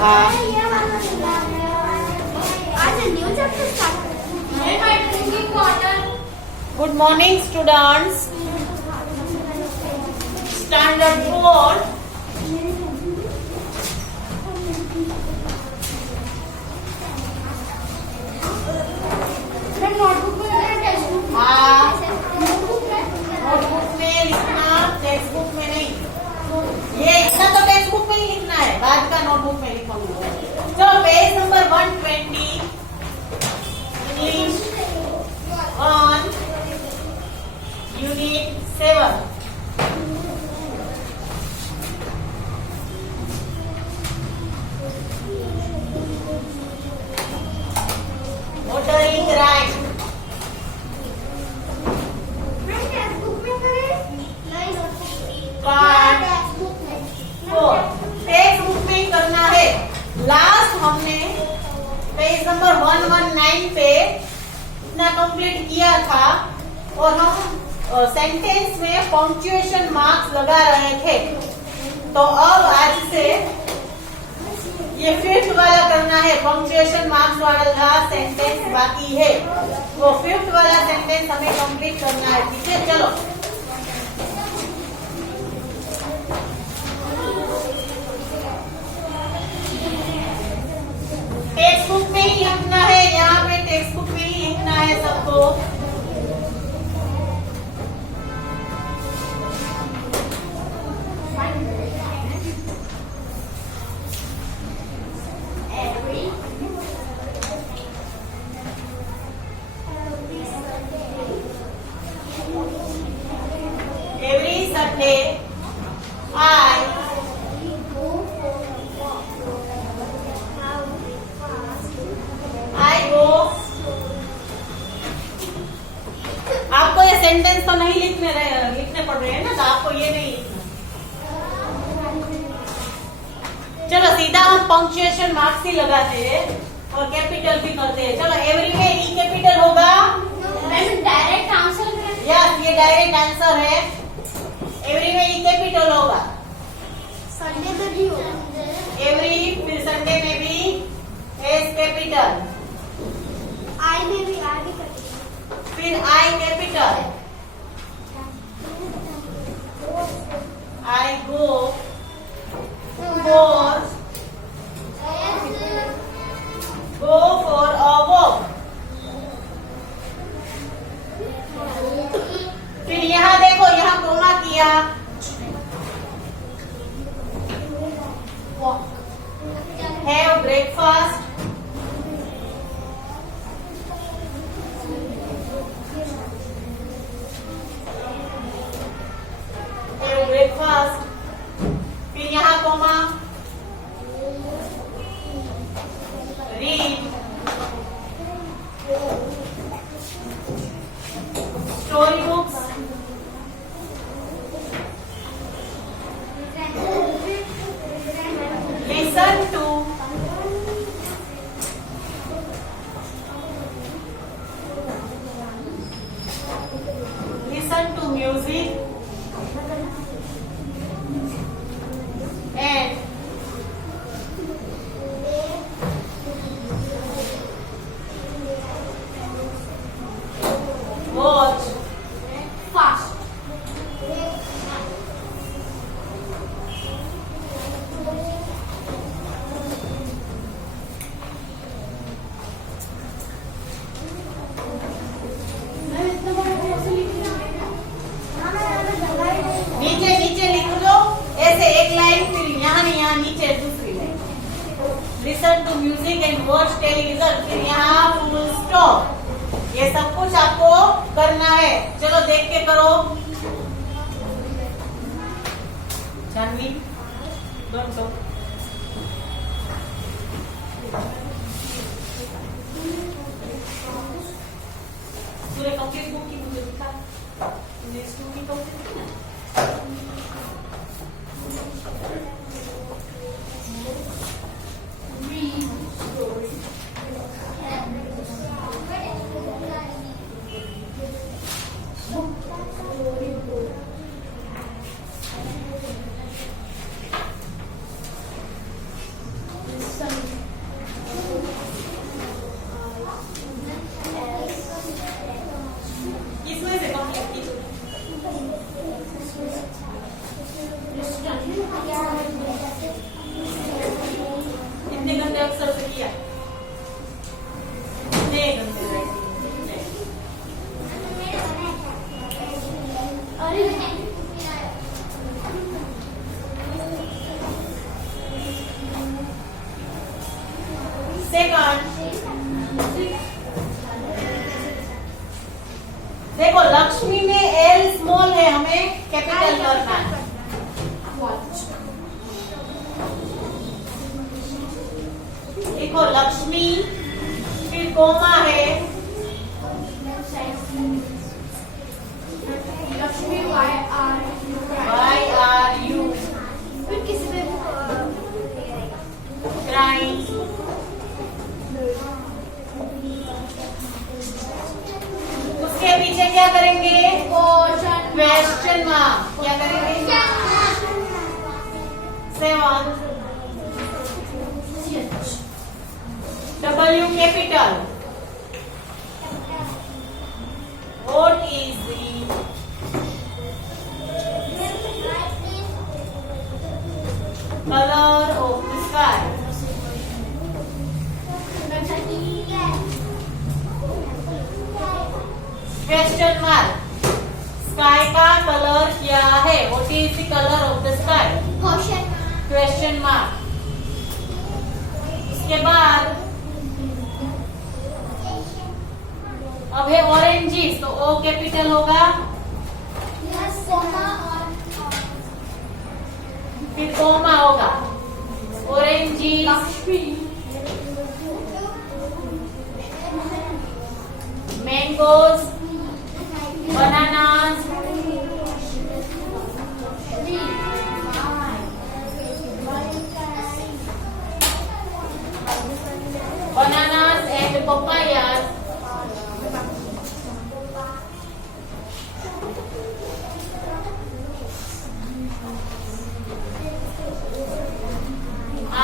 हाँ good morning students, standard 4 notebook में लिखना, टेक्स्ट बुक में नहीं। ये इतना तो टेक्स्ट बुक में ही लिखना है, बाद का नोटबुक में लिखूंगा। चलो page number 120 English on unit 7। Motoring right. Part 4 text book में ही करना है। लास्ट हमने पेज नंबर 119 पे इतना कंप्लीट किया था और हम सेंटेंस में पंक्चुएशन मार्क्स लगा रहे थे। तो अब आज से ये 5th वाला करना है। पंक्चुएशन मार्क्स वाला सेंटेंस बाकी है, वो 5th वाला सेंटेंस हमें कंप्लीट करना है। ठीक है, चलो टेक्स्ट बुक में ही लिखना है। यहाँ पे टेक्स्ट बुक में ही लिखना है सबको। Every Sunday, I go। आपको ये सेंटेंस तो नहीं लिखने पड़ रहे हैं ना, तो आपको ये नहीं लिखना। चलो सीधा हम पंक्चुएशन मार्क्स ही लगाते हैं और कैपिटल भी करते हैं। चलो एवरी में ई कैपिटल होगा। डायरेक्ट आंसर यस, ये डायरेक्ट आंसर है। एवरी में ई कैपिटल होगा। संडे में भी होगा। एवरी, फिर संडे में भी एस कैपिटल। आई में भी आई भी कैपिटल। फिर I capital. I go for, go for a walk. फिर यहाँ देखो, यहाँ कोमा किया। Have breakfast. Have breakfast. फिर यहाँ comma, read story books. Listen to music and watch fast. नीचे नीचे लिख लो ऐसे एक लाइन, फिर यहाँ नहीं, यहाँ नीचे दूसरी line. Listen to music and watch television, फिर यहाँ फुल स्टॉप। ये सब कुछ आपको करना है। चलो देख के करो। Janvi don't talk. पूरे कंप्लीट बुक की मुझे दिखा, नेक्स्ट बुक की कंप्लीट की ना। अक्षर से किया? नहीं गंदे राइटिंग। सेकंड, देखो लक्ष्मी में एल स्मॉल है, हमें कैपिटल करना है। देखो लक्ष्मी, फिर कोमा है, लक्ष्मी YRU, फिर किसी में क्राइम, उसके पीछे क्या करेंगे? Question mark. क्या करेंगे? 7 W capital. What is the color of the sky? Question mark. Sky का कलर क्या है? What is the color of the sky? Question mark. उसके बाद अब है ऑरेंजिस, तो ओ कैपिटल होगा, फिर कोमा होगा। Oranges, mangoes, bananas, bananas and papayas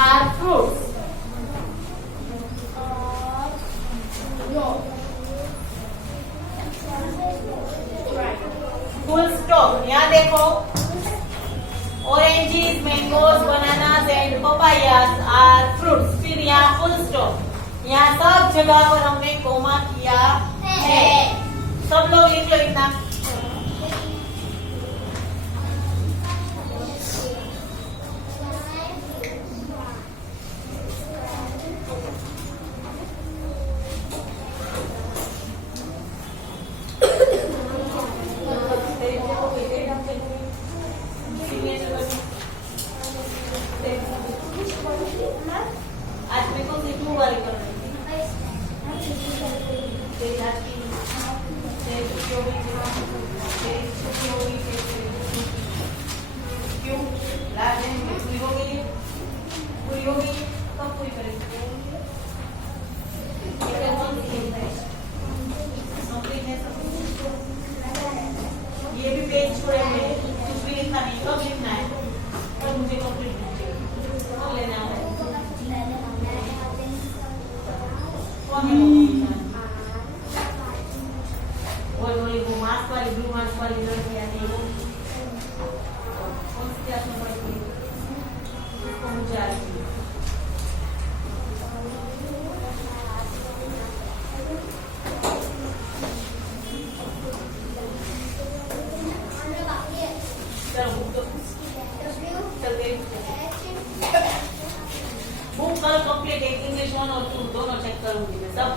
are fruits. Full stop. यहाँ देखो, oranges, mangoes, bananas and papayas are fruits. फिर यहाँ full stop. यहाँ सब जगह पर हमने कोमा किया है। सब लोग लिख लो इतना। आज मेरे को सिर्फ 2 वाली करनी है। तेरी आज की तेरी छुट्टी हो गई, तेरी छुट्टी हो गई, क्यों? लास्ट दिन पूरी हो गई, पूरी हो गई, कब पूरी करेंगे? ये भी पेज छोड़ेंगे, कुछ भी लिखना नहीं। कब लिखना है? कब मुझे कंप्लीट कब लेना है? वो मास्क वाली, ब्लू मास्क वाली लड़की आती है, कौन सी क्लास में पढ़ती है? उसको मुझे आती है। बुक कल कंप्लीट, एक इंग्लिश 1 और 2 दोनों चेक करूंगी मैं सब।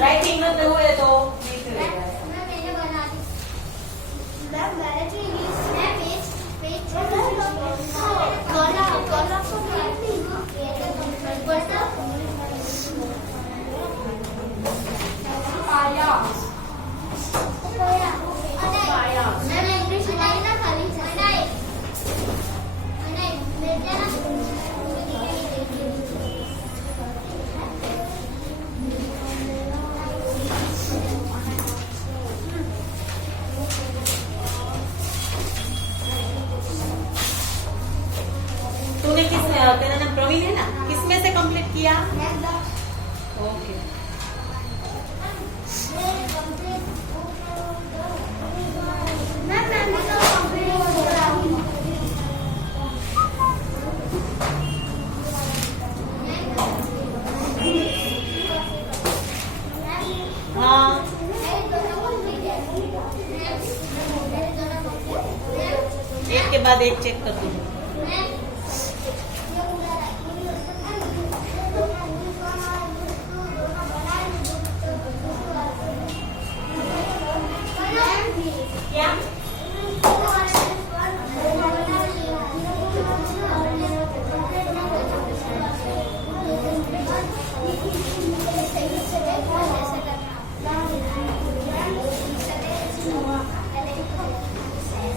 राइटिंग में तो हुए तो नहीं करेगा। तूने किस, तेरा नाम प्रवीण है ना, किसमें से कंप्लीट किया? ओके। एक चेक कर दूँ। क्या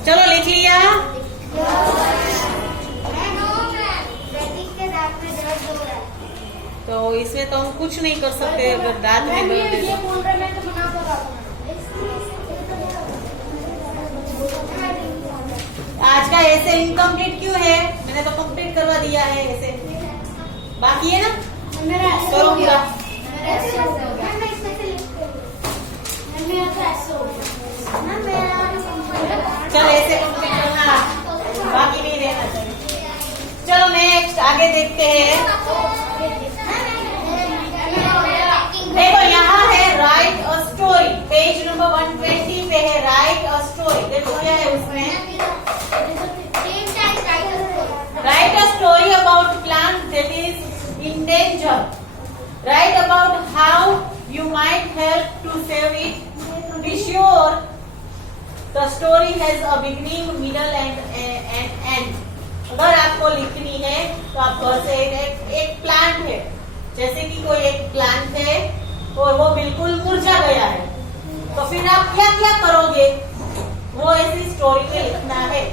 चलो लिख लिया। तो इसमें तो हम कुछ नहीं कर सकते अगर दांत में दर्द है तो। बोल रहे मैं तो मना कर रहा था। आज का ऐसे इनकम्प्लीट क्यों है? मैंने तो कंप्लीट करवा दिया है। ऐसे बाकी है ना, मेरा करो पूरा। चल ऐसे कंप्लीट करना, बाकी नहीं रहना चाहिए। चलो नेक्स्ट आगे देखते हैं। देखो यहाँ है right a story, page number 120 पे है राइट अ स्टोरी। देखो क्या है उसमें, write a story about plant that is in danger. Write about how you might help to save it. Be sure the story has a beginning, middle and end. अगर आपको लिखनी है तो आप घर से एक प्लांट है, जैसे कि कोई एक प्लांट है और वो बिल्कुल मुरझा गया है, तो फिर आप क्या क्या करोगे वो ऐसी स्टोरी में लिखना है।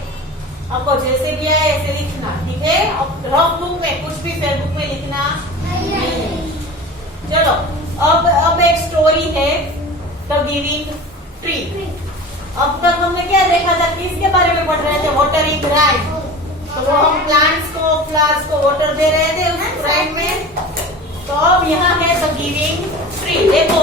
आपको जैसे भी आए ऐसे लिखना, ठीक है। अब रफ बुक में कुछ भी फेसबुक में लिखना नहीं है। चलो अब एक स्टोरी है द गिविंग ट्री। अब तक हमने क्या देखा था, किसके बारे में पढ़ रहे थे? Watering right. तो वो हम प्लांट्स को फ्लावर्स को वाटर दे रहे थे उस राइट में। तो अब यहाँ है द गिविंग ट्री। देखो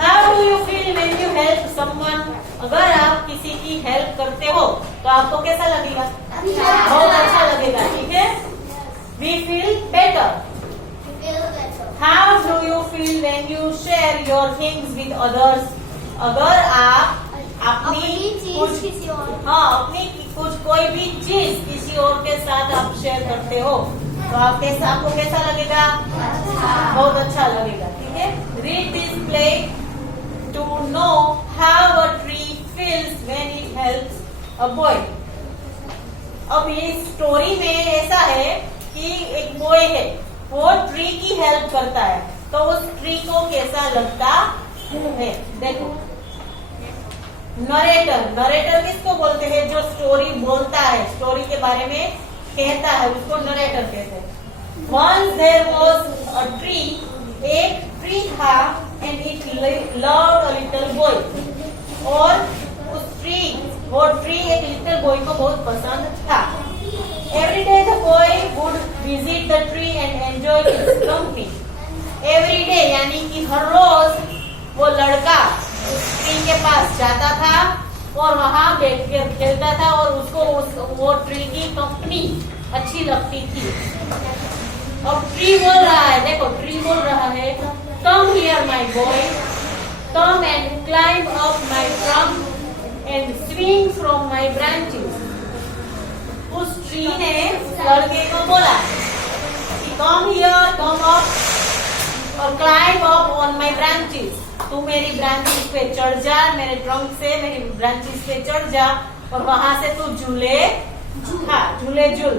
how do you feel when you help someone. अगर आप किसी की हेल्प करते हो तो आपको कैसा लगेगा? बहुत अच्छा लगेगा, ठीक है। We feel better. How do you feel when you share your things with others. अगर आप अपनी कुछ कोई भी चीज किसी और के साथ आप शेयर करते हो तो आपको कैसा लगेगा? बहुत अच्छा लगेगा, ठीक है। Read this play to know how a tree feels when it helps a boy. अब ये स्टोरी में ऐसा है कि एक बॉय है, वो ट्री की हेल्प करता है, तो उस ट्री को कैसा लगता है? देखो नरेटर किसको बोलते हैं? जो स्टोरी बोलता है, स्टोरी के बारे में कहता है, उसको नरेटर कहते हैं। Once there was a tree, एक ट्री था and it loved a little boy. और वो ट्री एक लिटिल बॉय को बहुत पसंद था। Every day the boy would visit the tree and enjoy its company. Every day यानी कि हर रोज वो लड़का उस ट्री के पास जाता था और वहाँ बैठ कर खेलता था और उसको वो ट्री की कंपनी अच्छी लगती थी। अब ट्री बोल रहा है, देखो ट्री बोल रहा है, come here my boy, come and climb up my trunk and swing from my branches. उस ट्री ने उस लड़के को बोला कि come here, come up और climb up on my branches. तू मेरी ब्रांचेस पे चढ़ जा, मेरे ट्रंक से मेरी ब्रांचेस पे चढ़ जा और वहां से तू झूले झूल।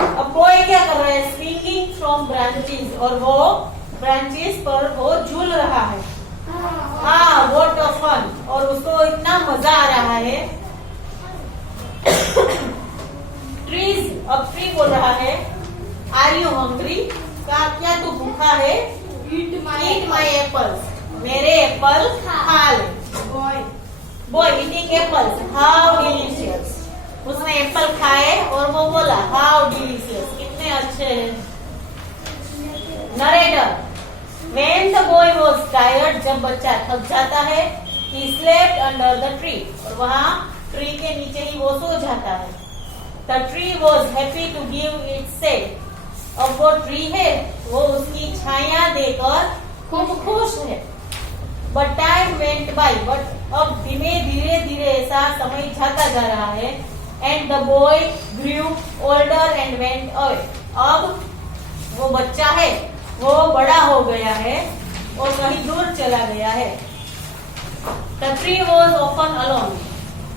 अब बॉय क्या कर रहा है? स्विंगिंग फ्रॉम ब्रांचेस, और वो ब्रांचेस पर वो झूल रहा है। हाँ, व्हाट अ फन, और उसको इतना मजा आ रहा है। ट्रीज, अब ट्री बोल रहा है, आर यू हंग्री, क्या तू भूखा है? ईट माई एप्पल्स, मेरे एप्पल खा ले। Boy eating apples, how delicious, उसने एप्पल खाए और वो बोला हाउ डिलीशियस, कितने अच्छे हैं। Narrator, when the boy was tired, जब बच्चा थक जाता है, he slept under the tree, और वहाँ ट्री के नीचे ही वो सो जाता है। The tree was happy to give its shade, अब वो ट्री है वो उसकी छाया देकर खूब खुश है। But time went by, but अब धीरे धीरे ऐसा समय जाता जा रहा है। And the boy grew older and went away, अब वो बच्चा है वो बड़ा हो गया है और कहीं दूर चला गया है। The tree was often alone,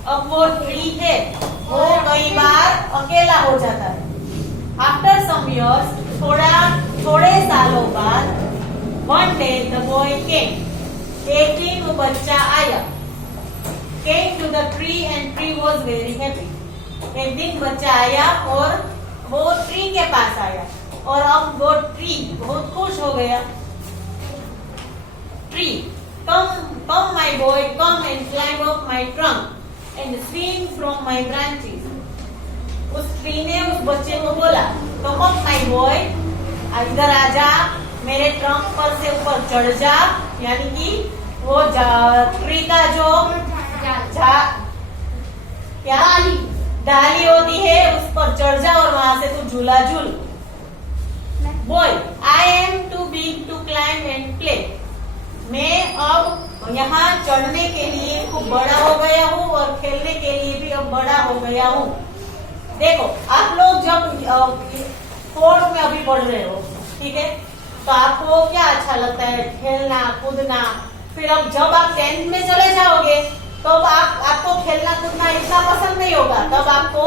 अब वो ट्री है वो कई बार अकेला हो जाता है। आफ्टर सम इयर्स, थोड़े सालों बाद, one day the boy came, एक दिन वो बच्चा आया। Came to the tree and tree was very happy, एक दिन बच्चा आया और वो ट्री के पास आया और अब वो ट्री बहुत खुश हो गया। Tree, come my boy, come and climb up my trunk and swing from my branches. उस ट्री ने उस बच्चे को बोला, come up my boy, इधर आजा, मेरे ट्रंक पर से ऊपर चढ़ जा, यानी कि वो ट्री का जो क्या डाली होती है उस पर चढ़ जा और वहां से तू झूला झूल। Boy, I am too big to climb and play, मैं अब यहाँ चढ़ने के लिए खूब बड़ा हो गया हूँ और खेलने के लिए भी अब बड़ा हो गया हूँ। देखो, आप लोग जब फोर्थ में अभी पढ़ रहे हो, ठीक है, तो आपको क्या अच्छा लगता है? खेलना कूदना। फिर अब जब आप 10th में चले जाओगे तो आपको खेलना कूदना इतना पसंद नहीं होगा, तब आपको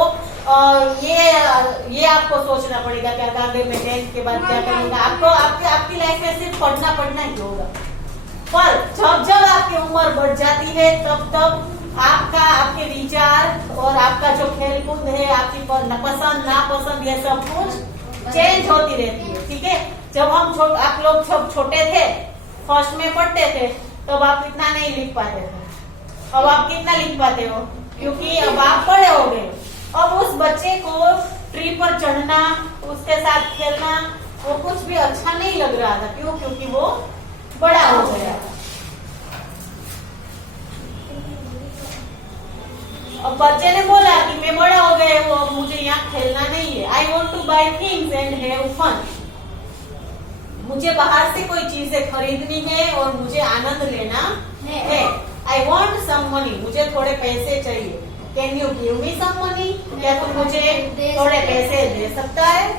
ये आपको सोचना पड़ेगा क्या आगे में 10th के बाद क्या करूंगा। आपको आपकी लाइफ में सिर्फ पढ़ना ही होगा। पर जब आपकी उम्र बढ़ जाती है तब आपके विचार और आपका जो खेल कूद है, आपकी पसंद नापसंद, ये सब कुछ चेंज होती रहती है, ठीक है। जब आप लोग छोटे थे, फर्स्ट में पढ़ते थे, तब आप इतना नहीं लिख पाते थे। अब आप कितना लिख पाते हो? क्योंकि अब आप बड़े हो गए। अब उस बच्चे को ट्री पर चढ़ना, उसके साथ खेलना, वो कुछ भी अच्छा नहीं लग रहा था। क्यों? क्योंकि वो बड़ा हो गया। अब बच्चे ने बोला कि मैं बड़ा हो गया हूँ, अब मुझे यहाँ खेलना नहीं है। I want to buy things and have fun, मुझे बाहर से कोई चीजें खरीदनी है और मुझे आनंद लेना है। आई वॉन्ट सम मनी, मुझे थोड़े पैसे चाहिए। Can you give me some money, क्या तुम मुझे थोड़े पैसे दे सकता है?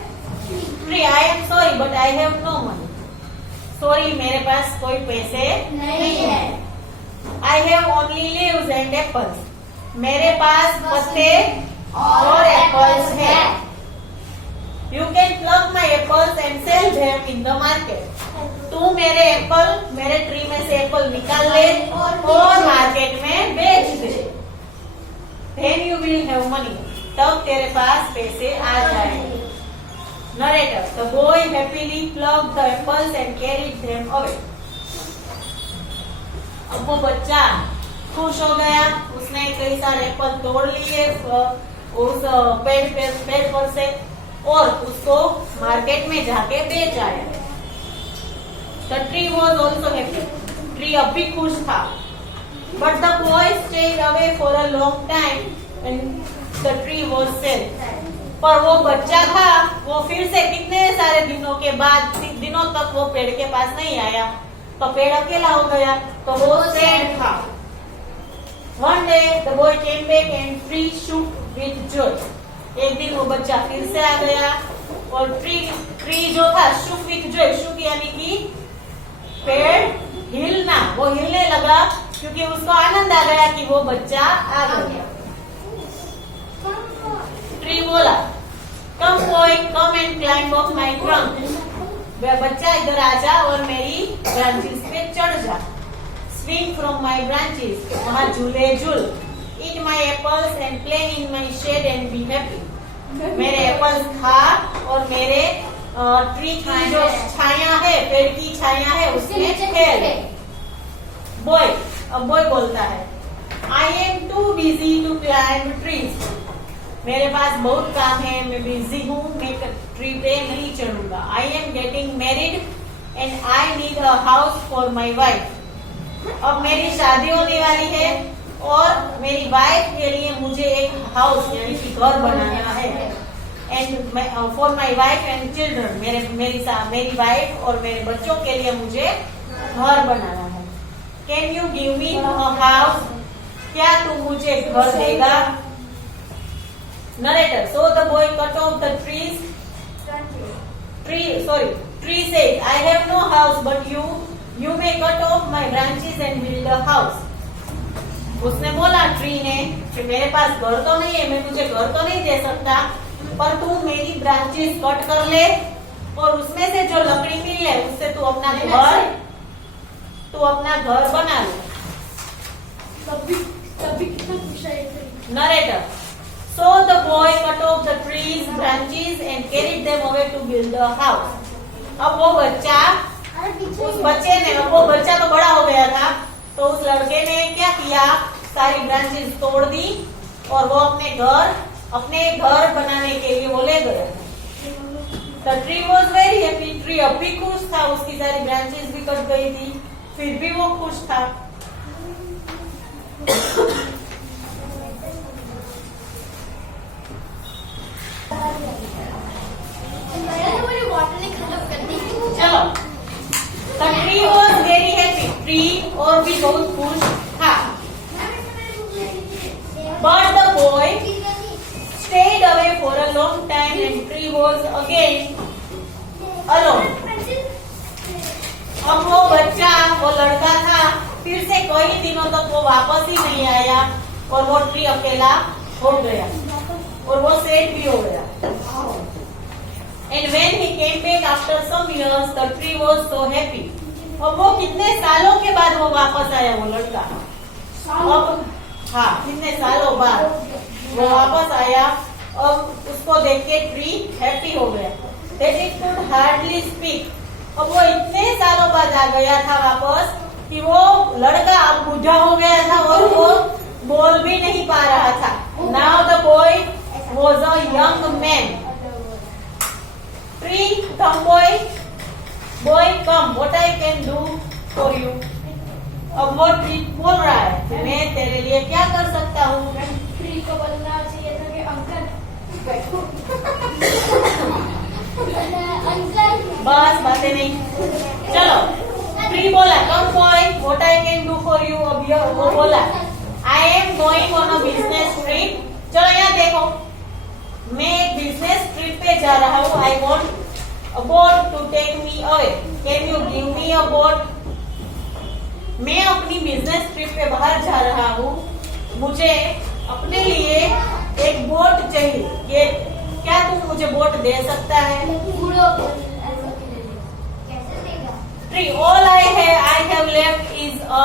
Tree, I am sorry but I have no money, sorry मेरे पास कोई पैसे नहीं है। I have only leaves and apples, मेरे पास पत्ते और एप्पल्स है। You can pluck my apples and sell them in the market, तू मेरे ट्री में से एप्पल निकाल ले और मार्केट में बेच दे। Then you will have money, तब तेरे पास पैसे आ जाएंगे। Narrator, the boy happily plucked the apples and carried them away. अब वो बच्चा खुश हो गया, उसने कई सारे एप्पल तोड़ लिए उस पेड़ पर से और उसको मार्केट में जाके बेच आया। The tree was also happy, tree अब भी खुश था। But the boy stayed away for a long time and the tree was sad. पर वो बच्चा था, वो फिर से कितने सारे दिनों तक वो पेड़ के पास नहीं आया, तो पेड़ अकेला हो गया, तो वो सैड था। One day the boy came back and tree shook with joy. एक दिन वो बच्चा फिर से आ गया और ट्री जो था shook with joy, shook यानी कि पेड़ हिलना, वो हिलने लगा क्योंकि उसको आनंद आ गया कि वो बच्चा आ गया। ट्री बोला, come boy come and climb of my trunk, बच्चा इधर आ जा और मेरी ब्रांचेस पे चढ़ जा। स्विंग फ्रॉम माई ब्रांचेस, वहाँ झूले झूल। Eat my apples and play in my shade and be happy, मेरे एप्पल्स खा और मेरे ट्री की जो छाया है, पेड़ की छाया है, उसमें खेल। बॉय, अब बॉय बोलता है, I am too busy to climb trees, मेरे पास बहुत काम है, मैं बिजी हूँ, मैं ट्री पे नहीं चढ़ूंगा। I am getting married and I need a house for my wife, अब मेरी शादी होने वाली है और मेरी वाइफ के लिए मुझे एक हाउस यानी कि घर बनाना है। And for my wife and children, मेरी वाइफ और मेरे बच्चों के लिए मुझे घर बनाना है। Can you give me a house? क्या तू मुझे घर देगा? Narrator, so the boy cut off the trees. Tree says, I have no house, but you may cut off my branches and build a house. उसने बोला tree ने कि मेरे पास घर तो नहीं है, मैं तुझे घर तो नहीं दे सकता, पर तू मेरी ब्रांचेस कट कर ले और उसमें से जो लकड़ी मिली है उससे तू अपना घर बना ले. तभी कितना खुश है. Narrator, so the boy cut off the trees branches and carried them away to build a house. अब वो बच्चा, उस बच्चे ने, वो बच्चा तो बड़ा हो गया था, तो उस लड़के ने क्या किया, सारी ब्रांचेस तोड़ दी और वो अपने घर बनाने के लिए वो ले गया. The tree was very happy. Tree अब भी खुश था, उसकी सारी ब्रांचेस भी कट गई थी, फिर भी वो खुश था. चलो, the tree was very happy. Tree और भी बहुत खुश था. But the boy stayed away for a long time and tree was again alone. अब वो बच्चा, वो लड़का था, फिर से कई दिनों तक वो वापस ही नहीं आया और वो ट्री अकेला हो गया और वो सैड भी हो गया. And when he came back after some years, the tree was so happy. अब वो कितने सालों के बाद वो वापस आया, वो लड़का. अब हाँ, कितने सालों बाद वो वापस आया. अब उसको देख के ट्री हैप्पी हो गया. That it could hardly speak. अब वो इतने सालों बाद आ गया था वापस कि वो लड़का अब बूढ़ा हो गया था और वो बोल भी नहीं पा रहा था. Now the boy was a young man. Tree, come boy come. What I can do for you? अब वो ट्री बोल रहा है कि मैं तेरे लिए क्या कर सकता हूँ. ट्री को बोलना चाहिए था कि अंकल बैठो. अंकल बस बातें नहीं. चलो, ट्री बोला come boy, what I can do for you. अब वो बोला I am going on a business trip. चलो यहाँ देखो, मैं एक बिजनेस ट्रिप पे जा रहा हूँ. I want a boat to take me away. Can you give me a boat? मैं अपनी बिजनेस ट्रिप पे बाहर जा रहा हूँ, मुझे अपने लिए एक बोट चाहिए. क्या तुम मुझे बोट दे सकता है? Tree, all I have left is a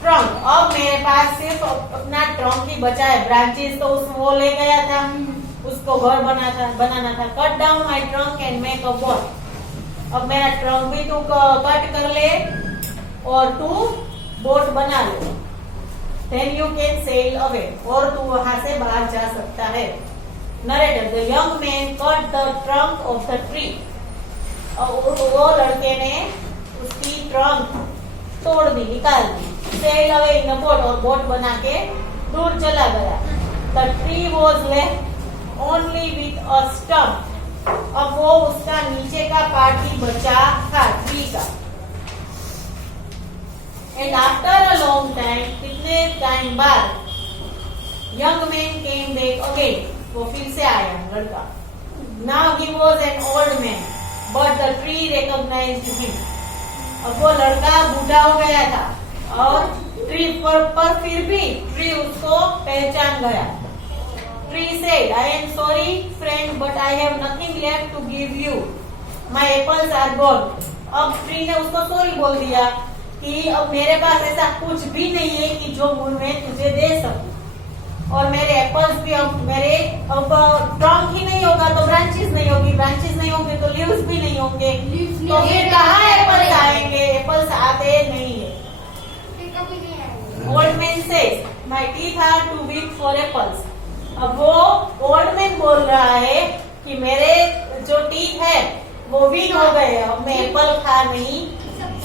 trunk. अब मेरे पास सिर्फ अपना ट्रंक ही बचा है. ब्रांचेस तो वो ले गया था, उसको घर बनाना था. Cut down my trunk and make a boat. अब मेरा ट्रंक भी तू कट कर ले और तू बोट बना ले. Then you can sail away. और तू वहां से बाहर जा सकता है. Narrator, the young man cut the trunk of the tree. वो लड़के ने उसकी ट्रंक तोड़ दी, निकाल दी. Sail away in a boat, और बोट बना के दूर चला गया. The tree was left only with a stump. अब वो उसका नीचे का पार्ट ही बचा था ट्री का. And after a long time, कितने टाइम बाद, young man came back again. वो फिर से आया लड़का. Now he was an old man, but the tree recognized him. अब वो लड़का बूढ़ा हो गया था और ट्री पर फिर भी ट्री उसको पहचान गया. Tree said, I am sorry, friend, but I have nothing left to give you. My apples are gone. अब ट्री ने उसको सॉरी बोल दिया कि अब मेरे पास ऐसा कुछ भी नहीं है कि जो मैं तुझे दे सकूं. और मेरे एप्पल्स भी अब ट्रंक ही नहीं होगा तो ब्रांचेस नहीं होगी, ब्रांचेस नहीं होंगे तो लीव्स भी नहीं होंगे. तो फिर कहाँ एप्पल्स आएंगे? एप्पल्स आते नहीं है. Old man says, my teeth are too weak for apples. अब वो ओल्ड मैन बोल रहा है कि मेरे जो टीथ है वो वीक हो गए, अब मैं एप्पल खा नहीं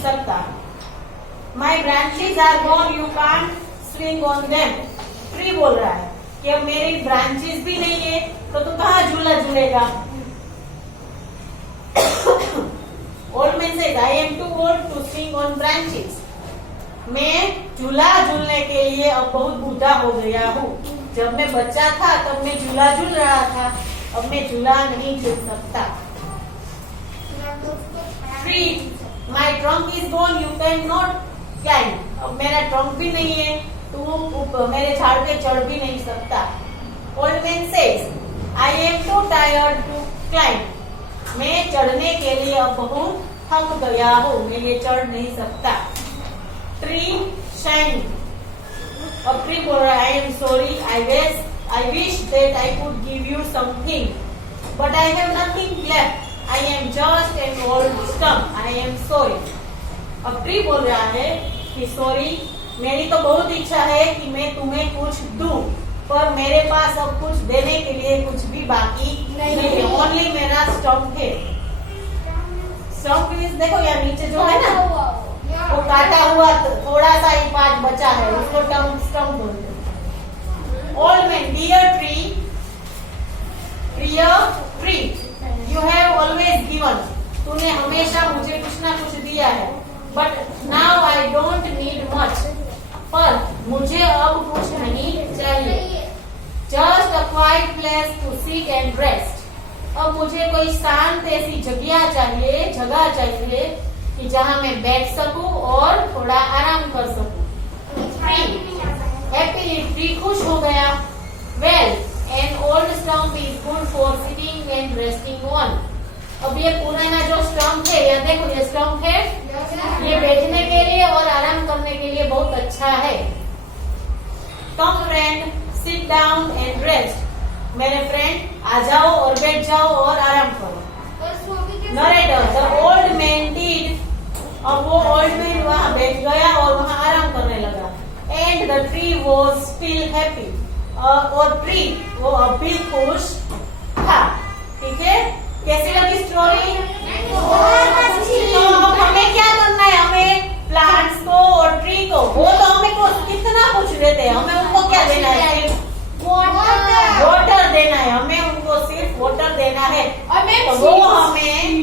सकता. My branches are gone, you can't swing on them. Tree बोल रहा है कि अब मेरी ब्रांचेस भी नहीं है तो तू कहाँ झूला झूलेगा. Old man says, I am too old to swing on branches. मैं झूला झूलने के लिए अब बहुत बूढ़ा हो गया हूँ। जब मैं बच्चा था तब मैं झूला झूल रहा था, अब मैं झूला नहीं झूल सकता। 3. My trunk is gone, you cannot climb. अब मेरा ट्रंक भी नहीं है, तू मेरे झाड़ पे चढ़ भी नहीं सकता। Old man says, I am too tired to climb. मैं चढ़ने के लिए अब बहुत थक गया हूँ, मैं ये चढ़ नहीं सकता। Tree shine. अब ट्री बोल रहा है, I am sorry, I wish that I could give you something, but I have nothing left. I am just an old stump. I am sorry. अब ट्री बोल रहा है कि सॉरी, मेरी तो बहुत इच्छा है कि मैं तुम्हें कुछ दूं, पर मेरे पास अब कुछ देने के लिए कुछ भी बाकी नहीं है, ओनली मेरा स्टम्प है। स्टम्प देखो यार नीचे जो है ना, वो काटा हुआ थोड़ा सा ही पार्ट बचा है, उसको स्टम्प बोलते हैं। Old man, dear tree, you have always given, तूने हमेशा मुझे कुछ ना कुछ दिया है, but now I don't need much, पर मुझे अब कुछ नहीं चाहिए। Just a quiet place to sit and rest, अब मुझे कोई शांत ऐसी जगह चाहिए कि जहाँ मैं बैठ सकूं और थोड़ा आराम कर सकूं। हैप्पीली ट्री खुश हो गया। Well, an old stump is good for sitting and resting on. अब ये पुराना जो स्टम्प है, या देखो ये स्टम्प है, ये बैठने के लिए और आराम करने के लिए बहुत अच्छा है। Come friend, sit down and rest, मेरे फ्रेंड आ जाओ और बैठ जाओ और आराम करो। Narrator, the old man did, अब वो ओल्ड मैन वहाँ बैठ गया और वहाँ आराम करने लगा। And the tree was still happy, और ट्री वो अब भी खुश था। ठीक है, कैसी लगी स्टोरी? तो हमें क्या करना है, हमें प्लांट्स को और ट्री को, वो तो हमें कितना कुछ देते हैं, हमें उनको क्या देना है? वाटर देना है, हमें उनको सिर्फ वाटर देना है, तो वो हमें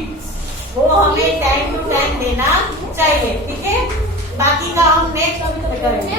टाइम टू टाइम देना चाहिए। ठीक है, बाकी का हम नेक्स्ट करेंगे।